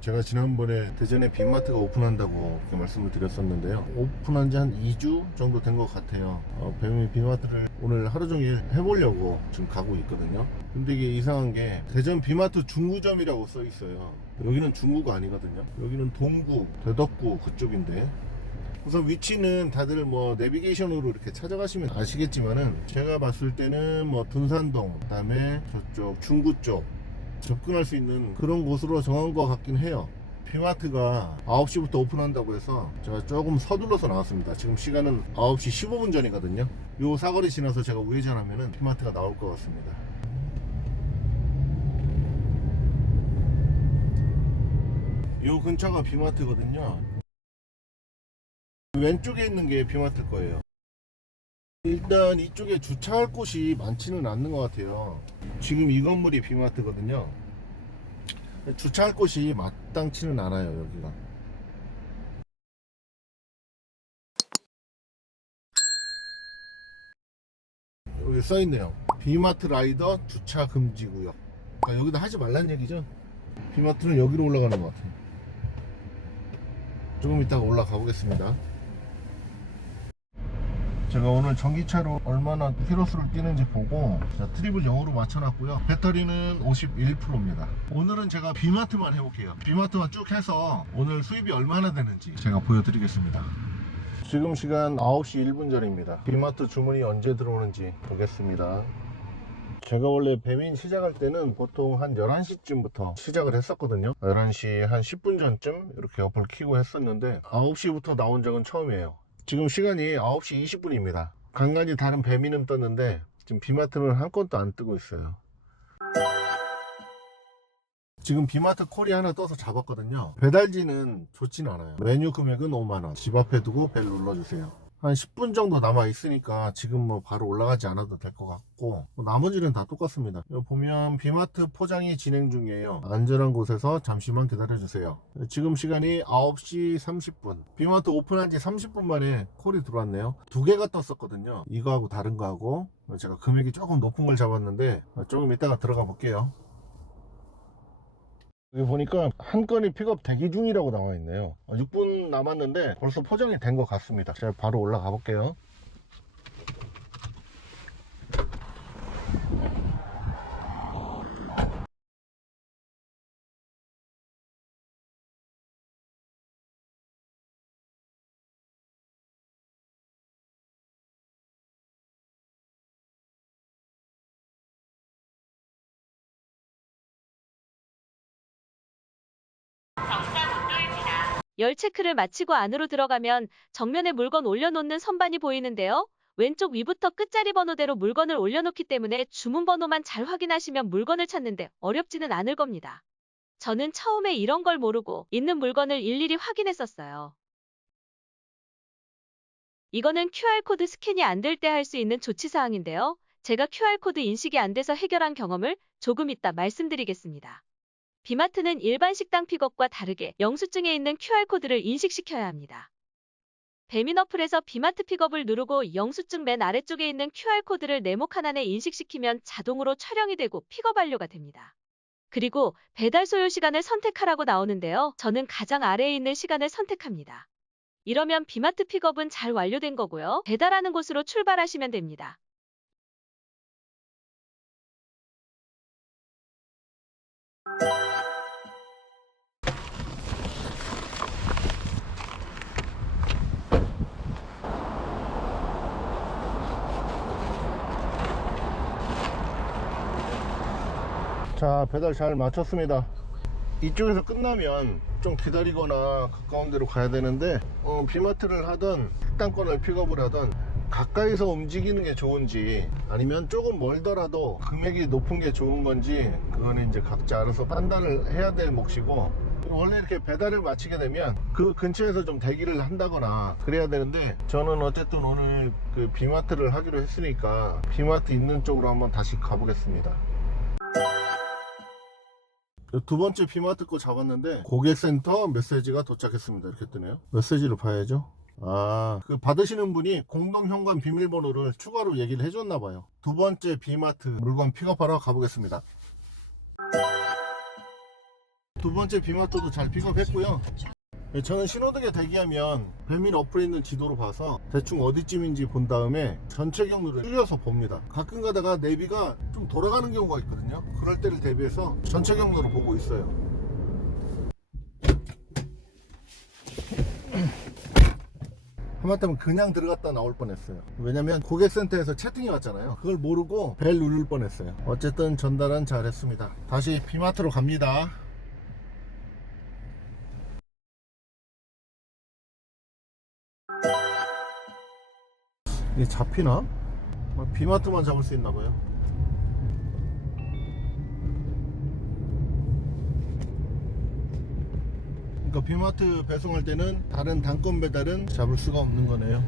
제가 지난번에 대전에 빅마트가 오픈한다고 그렇게 말씀을 드렸었는데요. 오픈한 지 한 2주 정도 된 것 같아요. 배민 빅마트를 오늘 하루 종일 해보려고 지금 가고 있거든요. 근데 이게 이상한 게 대전 빅마트 중구점이라고 써 있어요. 여기는 중구가 아니거든요. 여기는 동구, 대덕구 그쪽인데, 우선 위치는 다들 뭐 내비게이션으로 이렇게 찾아가시면 아시겠지만은, 제가 봤을 때는 뭐 둔산동, 그다음에 저쪽 중구 쪽 접근할 수 있는 그런 곳으로 정한 것 같긴 해요. 빅마트가 9시부터 오픈한다고 해서 제가 조금 서둘러서 나왔습니다. 지금 시간은 9시 15분 전이거든요. 요 사거리 지나서 제가 우회전하면은 빅마트가 나올 것 같습니다. 요 근처가 빅마트거든요. 왼쪽에 있는 게 빅마트일 거예요. 일단 이쪽에 주차할 곳이 많지는 않는 것 같아요. 지금 이 건물이 빅마트거든요. 주차할 곳이 마땅치는 않아요, 여기가. 여기 써있네요. 빅마트 라이더 주차 금지 구역. 여기다 하지 말란 얘기죠. 빅마트는 여기로 올라가는 것 같아요. 조금 이따가 올라가 보겠습니다. 제가 오늘 전기차로 얼마나 키로수를 뛰는지 보고 트립을 0으로 맞춰놨고요. 배터리는 51%입니다. 오늘은 제가 빅마트만 해볼게요. 빅마트만 쭉 해서 오늘 수입이 얼마나 되는지 제가 보여드리겠습니다. 지금 시간 9시 1분 전입니다. 빅마트 주문이 언제 들어오는지 보겠습니다. 제가 원래 배민 시작할 때는 보통 한 11시쯤부터 시작을 했었거든요. 11시 한 10분 전쯤 이렇게 어플 키고 했었는데 9시부터 나온 적은 처음이에요. 지금 시간이 9시 20분입니다. 간간히 다른 배민은 떴는데 지금 빅마트는 한 건도 안 뜨고 있어요. 지금 빅마트 콜이 하나 떠서 잡았거든요. 배달지는 좋진 않아요. 메뉴 금액은 5만원. 집 앞에 두고 벨 눌러주세요. 한 10분 정도 남아 있으니까 지금 뭐 바로 올라가지 않아도 될 것 같고, 나머지는 다 똑같습니다. 여기 보면 빅마트 포장이 진행 중이에요. 안전한 곳에서 잠시만 기다려주세요. 지금 시간이 9시 30분. 빅마트 오픈한 지 30분 만에 콜이 들어왔네요. 두 개가 떴었거든요. 이거하고 다른 거하고. 제가 금액이 조금 높은 걸 잡았는데 조금 이따가 들어가 볼게요. 여기 보니까 한 건이 픽업 대기 중이라고 나와 있네요. 6분 남았는데 벌써 포장이 된 것 같습니다. 제가 바로 올라가 볼게요. 열 체크를 마치고 안으로 들어가면 정면에 물건 올려놓는 선반이 보이는데요. 왼쪽 위부터 끝자리 번호대로 물건을 올려놓기 때문에 주문 번호만 잘 확인하시면 물건을 찾는데 어렵지는 않을 겁니다. 저는 처음에 이런 걸 모르고 있는 물건을 일일이 확인했었어요. 이거는 QR코드 스캔이 안 될 때 할 수 있는 조치사항인데요. 제가 QR코드 인식이 안 돼서 해결한 경험을 조금 이따 말씀드리겠습니다. 빅마트는 일반 식당 픽업과 다르게 영수증에 있는 QR코드를 인식시켜야 합니다. 배민 어플에서 빅마트 픽업을 누르고 영수증 맨 아래쪽에 있는 QR코드를 네모 칸안에 인식시키면 자동으로 촬영이 되고 픽업 완료가 됩니다. 그리고 배달 소요 시간을 선택하라고 나오는데요. 저는 가장 아래에 있는 시간을 선택합니다. 이러면 빅마트 픽업은 잘 완료된 거고요. 배달하는 곳으로 출발하시면 됩니다. 자, 배달 잘 마쳤습니다. 이쪽에서 끝나면 좀 기다리거나 가까운 데로 가야 되는데, 빅마트를 하던 식당권을 픽업을 하던 가까이서 움직이는 게 좋은지 아니면 조금 멀더라도 금액이 높은 게 좋은 건지, 그거는 이제 각자 알아서 판단을 해야 될 몫이고, 원래 이렇게 배달을 마치게 되면 그 근처에서 좀 대기를 한다거나 그래야 되는데, 저는 어쨌든 오늘 그 빅마트를 하기로 했으니까 빅마트 있는 쪽으로 한번 다시 가보겠습니다. 두 번째 빅마트 거 잡았는데 고객센터 메시지가 도착했습니다. 이렇게 뜨네요. 메시지를 봐야죠. 그 받으시는 분이 공동 현관 비밀번호를 추가로 얘기를 해줬나 봐요. 두 번째 빅마트 물건 픽업하러 가보겠습니다. 두 번째 비마트도 잘 픽업했고요. 저는 신호등에 대기하면 배민 어플에 있는 지도로 봐서 대충 어디쯤인지 본 다음에 전체 경로를 줄여서 봅니다. 가끔 가다가 내비가 좀 돌아가는 경우가 있거든요. 그럴 때를 대비해서 전체 경로를 보고 있어요. 하마터면 그냥 들어갔다 나올 뻔했어요. 왜냐면 고객센터에서 채팅이 왔잖아요. 그걸 모르고 벨 누를 뻔했어요. 어쨌든 전달은 잘했습니다. 다시 비마트로 갑니다. 이게 잡히나? 비마트만 잡을 수 있나봐요. 그러니까 비마트 배송할 때는 다른 단건 배달은 잡을 수가 없는 거네요.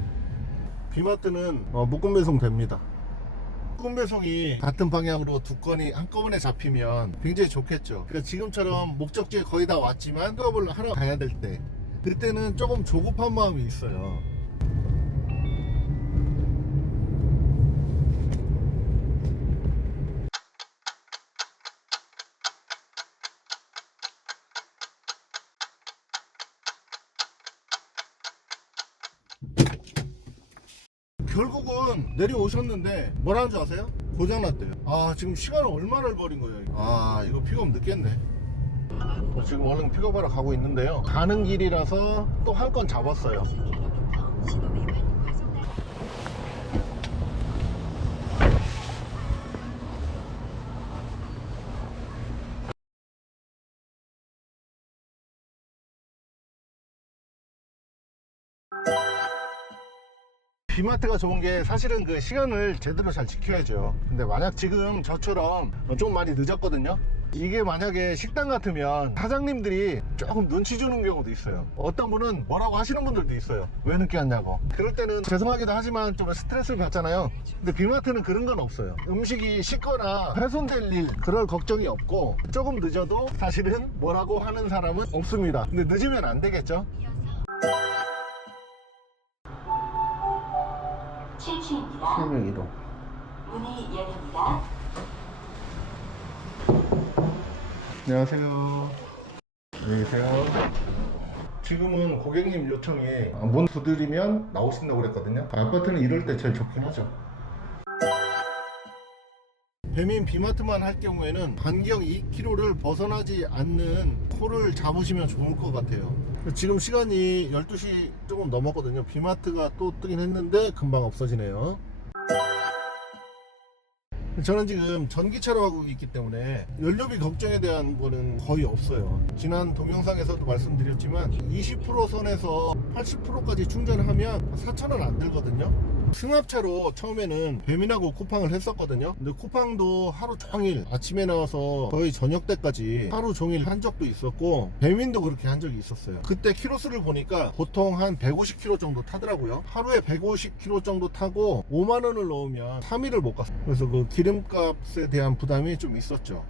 비마트는 묶음 배송 됩니다. 묶음 배송이 같은 방향으로 두 건이 한꺼번에 잡히면 굉장히 좋겠죠. 그러니까 지금처럼 목적지에 거의 다 왔지만 픽업을 하러 가야 될 때, 그때는 조금 조급한 마음이 있어요. 결국은 내려오셨는데 뭐라는 줄 아세요? 고장났대요. 아, 지금 시간을 얼마를 버린 거예요. 아, 이거 픽업 늦겠네. 지금 얼른 픽업하러 가고 있는데요. 가는 길이라서 또 한 건 잡았어요. 비마트가 좋은 게 사실은 그 시간을 제대로 잘 지켜야죠. 근데 만약 지금 저처럼 좀 많이 늦었거든요. 이게 만약에 식당 같으면 사장님들이 조금 눈치 주는 경우도 있어요. 어떤 분은 뭐라고 하시는 분들도 있어요. 왜 늦게 왔냐고. 그럴 때는 죄송하기도 하지만 좀 스트레스를 받잖아요. 근데 비마트는 그런 건 없어요. 음식이 식거나 훼손될 일 그럴 걱정이 없고, 조금 늦어도 사실은 뭐라고 하는 사람은 없습니다. 근데 늦으면 안 되겠죠. 7층입니다. 설명 이동. 문이 열립니다. 안녕하세요. 안녕히 계세요. 지금은 고객님 요청에 문 두드리면 나오신다고 그랬거든요. 아파트는 이럴 때 제일 좋긴 하죠. 배민 비마트만 할 경우에는 반경 2km를 벗어나지 않는 코를 잡으시면 좋을 것 같아요. 지금 시간이 12시 조금 넘었거든요. 비마트가 또 뜨긴 했는데 금방 없어지네요. 저는 지금 전기차로 하고 있기 때문에 연료비 걱정에 대한 거는 거의 없어요. 지난 동영상에서도 말씀드렸지만 20% 선에서 80%까지 충전하면 4,000원 안 들거든요. 승합차로 처음에는 배민하고 쿠팡을 했었거든요. 근데 쿠팡도 하루 종일 아침에 나와서 거의 저녁 때까지 하루 종일 한 적도 있었고, 배민도 그렇게 한 적이 있었어요. 그때 키로수를 보니까 보통 한 150km 정도 타더라고요. 하루에 150km 정도 타고 5만원을 넣으면 3일을 못 갔어요. 그래서 그 기름값에 대한 부담이 좀 있었죠.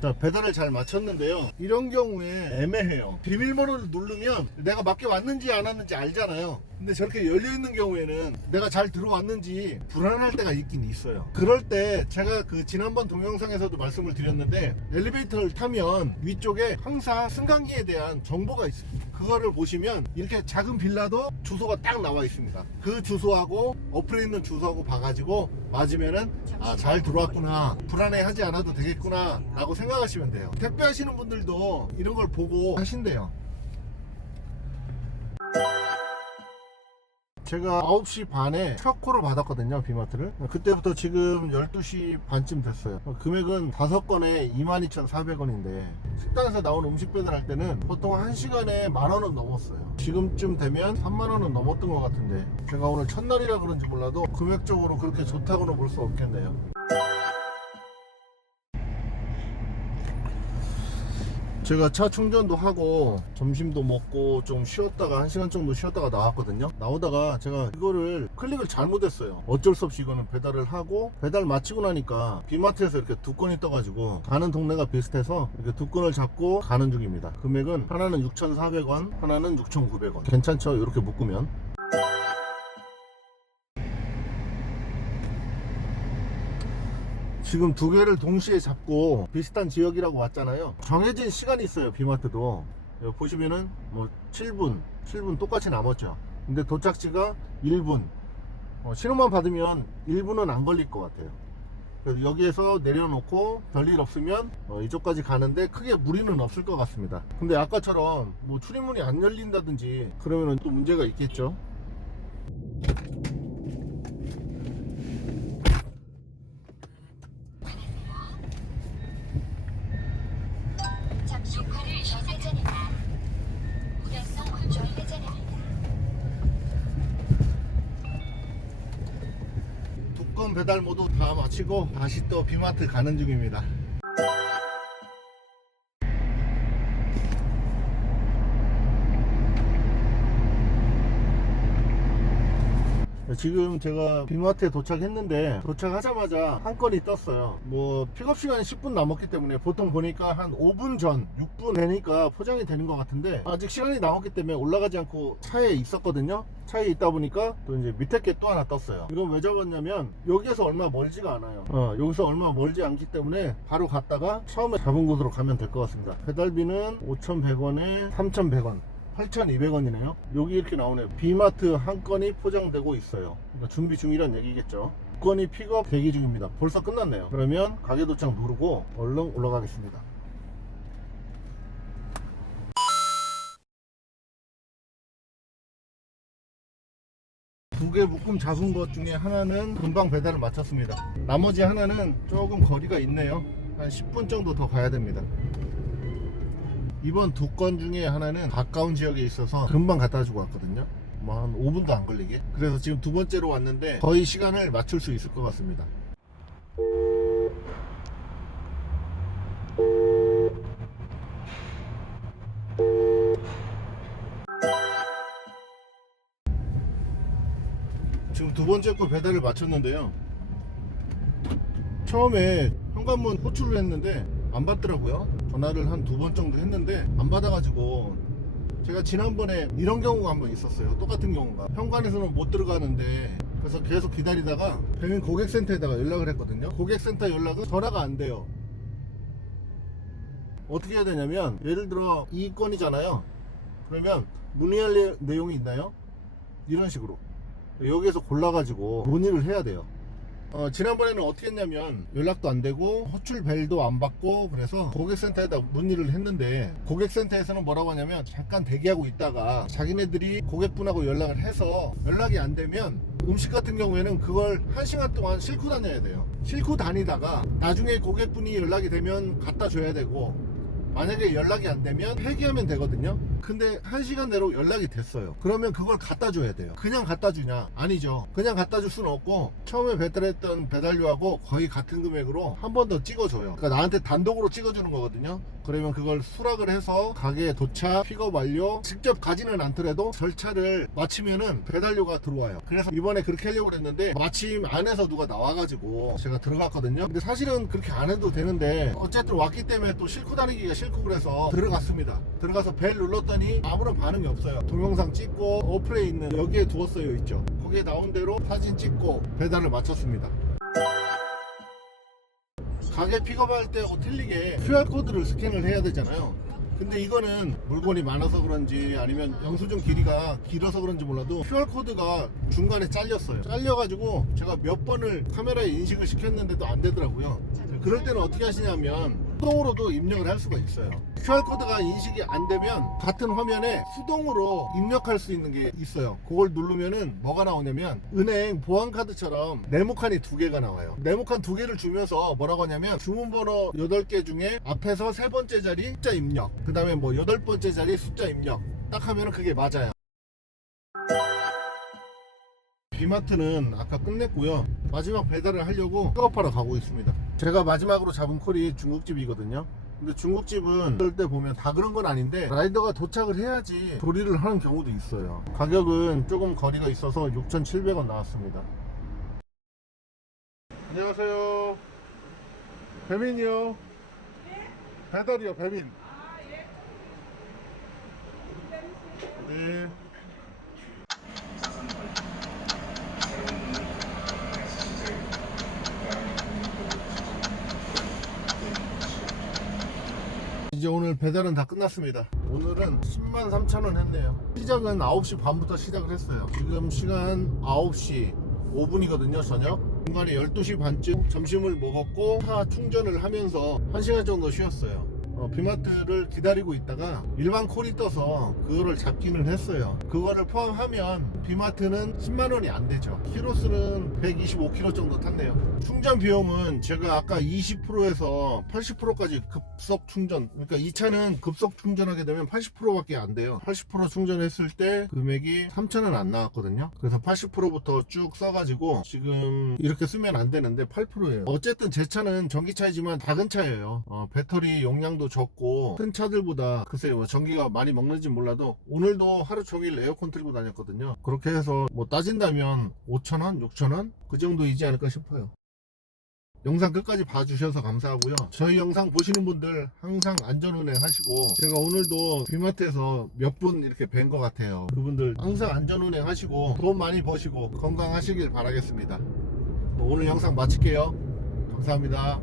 자, 배달을 잘 마쳤는데요. 이런 경우에 애매해요. 비밀번호를 누르면 내가 맞게 왔는지 안 왔는지 알잖아요. 근데 저렇게 열려있는 경우에는 내가 잘 들어왔는지 불안할 때가 있긴 있어요. 그럴 때 제가 그 지난번 동영상에서도 말씀을 드렸는데, 엘리베이터를 타면 위쪽에 항상 승강기에 대한 정보가 있어요. 그거를 보시면 이렇게 작은 빌라도 주소가 딱 나와 있습니다. 그 주소하고 어플에 있는 주소하고 봐가지고 맞으면은 아, 잘 들어왔구나, 불안해하지 않아도 되겠구나 라고 생각하시면 돼요. 택배 하시는 분들도 이런 걸 보고 하신대요. 제가 9시 반에 첫 콜을 받았거든요, 비마트를. 그때부터 지금 12시 반쯤 됐어요. 금액은 5건에 22,400원인데 식당에서 나온 음식 배달할 때는 보통 1시간에 만원은 넘었어요. 지금쯤 되면 3만원은 넘었던 것 같은데, 제가 오늘 첫날이라 그런지 몰라도 금액적으로 그렇게 좋다고는 볼 수 없겠네요. 제가 차 충전도 하고 점심도 먹고 좀 쉬었다가 1시간 정도 쉬었다가 나왔거든요. 나오다가 제가 이거를 클릭을 잘못했어요. 어쩔 수 없이 이거는 배달을 하고, 배달 마치고 나니까 비마트에서 이렇게 두 건이 떠가지고 가는 동네가 비슷해서 이렇게 두 건을 잡고 가는 중입니다. 금액은 하나는 6,400원, 하나는 6,900원. 괜찮죠? 이렇게 묶으면. 지금 두 개를 동시에 잡고 비슷한 지역이라고 왔잖아요. 정해진 시간이 있어요. 비마트도 여기 보시면은 뭐 7분 똑같이 남았죠. 근데 도착지가 1분. 신호만 받으면 1분은 안 걸릴 것 같아요. 그래서 여기에서 내려놓고 별일 없으면 이쪽까지 가는데 크게 무리는 없을 것 같습니다. 근데 아까처럼 뭐 출입문이 안 열린다든지 그러면은 또 문제가 있겠죠. 녹화를 시작 전이다. 우연성 컨트롤 회전입니다. 두 건 배달 모두 다 마치고 다시 또 비마트 가는 중입니다. 지금 제가 비마트에 도착했는데 도착하자마자 한 건이 떴어요. 뭐 픽업 시간이 10분 남았기 때문에 보통 보니까 한 5분 전 6분 되니까 포장이 되는 것 같은데 아직 시간이 남았기 때문에 올라가지 않고 차에 있었거든요. 차에 있다 보니까 또 이제 밑에 게 또 하나 떴어요. 이건 왜 잡았냐면 여기에서 얼마 멀지가 않아요. 여기서 얼마 멀지 않기 때문에 바로 갔다가 처음에 잡은 곳으로 가면 될 것 같습니다. 배달비는 5,100원에 3,100원 8,200원이네요. 여기 이렇게 나오네요. 비마트 한 건이 포장되고 있어요. 그러니까 준비 중이란 얘기겠죠. 두 건이 픽업 대기 중입니다. 벌써 끝났네요. 그러면 가게 도착 누르고 얼른 올라가겠습니다. 두 개 묶음 잡은 것 중에 하나는 금방 배달을 마쳤습니다. 나머지 하나는 조금 거리가 있네요. 한 10분 정도 더 가야 됩니다. 이번 두 건 중에 하나는 가까운 지역에 있어서 금방 갖다 주고 왔거든요. 뭐 한 5분도 안 걸리게. 그래서 지금 두 번째로 왔는데 거의 시간을 맞출 수 있을 것 같습니다. 지금 두 번째 거 배달을 마쳤는데요. 처음에 현관문 호출을 했는데 안 받더라고요. 전화를 한 두 번 정도 했는데 안 받아가지고 제가 지난번에 이런 경우가 한 번 있었어요. 똑같은 경우가 현관에서는 못 들어가는데 그래서 계속 기다리다가 배민 고객센터에다가 연락을 했거든요. 고객센터 연락은 전화가 안 돼요. 어떻게 해야 되냐면 예를 들어 이 건이잖아요. 그러면 문의할 내용이 있나요? 이런 식으로 여기에서 골라가지고 문의를 해야 돼요. 지난번에는 어떻게 했냐면 연락도 안 되고 호출벨도 안 받고 그래서 고객센터에다 문의를 했는데 고객센터에서는 뭐라고 하냐면 잠깐 대기하고 있다가 자기네들이 고객분하고 연락을 해서 연락이 안 되면 음식 같은 경우에는 그걸 1시간 동안 싣고 다녀야 돼요. 싣고 다니다가 나중에 고객분이 연락이 되면 갖다 줘야 되고 만약에 연락이 안 되면 폐기하면 되거든요. 근데 1시간 내로 연락이 됐어요. 그러면 그걸 갖다 줘야 돼요. 그냥 갖다 주냐? 아니죠. 그냥 갖다 줄 수는 없고 처음에 배달했던 배달료하고 거의 같은 금액으로 한 번 더 찍어줘요. 그러니까 나한테 단독으로 찍어주는 거거든요. 그러면 그걸 수락을 해서 가게에 도착, 픽업 완료, 직접 가지는 않더라도 절차를 마치면은 배달료가 들어와요. 그래서 이번에 그렇게 하려고 했는데 마침 안에서 누가 나와가지고 제가 들어갔거든요. 근데 사실은 그렇게 안 해도 되는데 어쨌든 왔기 때문에 또 싣고 다니기가 싫고 그래서 들어갔습니다. 들어가서 벨 눌렀더니 아무런 반응이 없어요. 동영상 찍고 어플에 있는 여기에 두었어요 있죠. 거기에 나온 대로 사진 찍고 배달을 마쳤습니다. 가게 픽업할 때 틀리게 QR코드를 스캔을 해야 되잖아요. 근데 이거는 물건이 많아서 그런지 아니면 영수증 길이가 길어서 그런지 몰라도 QR코드가 중간에 잘려가지고 제가 몇 번을 카메라에 인식을 시켰는데도 안 되더라고요. 그럴 때는 어떻게 하시냐면 수동으로도 입력을 할 수가 있어요. QR코드가 인식이 안 되면 같은 화면에 수동으로 입력할 수 있는 게 있어요. 그걸 누르면은 뭐가 나오냐면 은행 보안카드처럼 네모칸이 두 개가 나와요. 네모칸 두 개를 주면서 뭐라고 하냐면 주문번호 8개 중에 앞에서 세 번째 자리 숫자 입력, 그 다음에 뭐 8번째 자리 숫자 입력 딱 하면은 그게 맞아요. 비마트는 아까 끝냈고요. 마지막 배달을 하려고 픽업하러 가고 있습니다. 제가 마지막으로 잡은 콜이 중국집이거든요. 근데 중국집은 그럴 때 보면 다 그런 건 아닌데 라이더가 도착을 해야지 조리를 하는 경우도 있어요. 가격은 조금 거리가 있어서 6,700원 나왔습니다. 안녕하세요. 배민이요. 배달이요, 배민. 네. 이제 오늘 배달은 다 끝났습니다. 오늘은 103,000원 했네요. 시작은 9시 반부터 시작을 했어요. 지금 시간 9시 5분이거든요, 저녁. 중간에 12시 반쯤 점심을 먹었고 차 충전을 하면서 1시간 정도 쉬었어요. 비마트를 기다리고 있다가 일반 콜이 떠서 그거를 잡기는 했어요. 그거를 포함하면 비마트는 10만원이 안 되죠. 키로수는 125km 정도 탔네요. 충전 비용은 제가 아까 20%에서 80%까지 급속 충전, 그러니까 이 차는 급속 충전하게 되면 80%밖에 안 돼요. 80% 충전했을 때 금액이 3,000원 안 나왔거든요. 그래서 80%부터 쭉 써가지고 지금 이렇게 쓰면 안 되는데 8%예요. 어쨌든 제 차는 전기차이지만 작은 차예요. 배터리 용량도 적고 큰 차들보다 글쎄요, 뭐 전기가 많이 먹는지 몰라도 오늘도 하루 종일 에어컨 틀고 다녔거든요. 그렇게 해서 뭐 따진다면 5,000원, 6,000원 그 정도이지 않을까 싶어요. 영상 끝까지 봐주셔서 감사하고요. 저희 영상 보시는 분들 항상 안전운행 하시고, 제가 오늘도 비마트에서 몇 분 이렇게 뵌 것 같아요. 그분들 항상 안전운행 하시고 돈 많이 버시고 건강하시길 바라겠습니다. 오늘 영상 마칠게요. 감사합니다.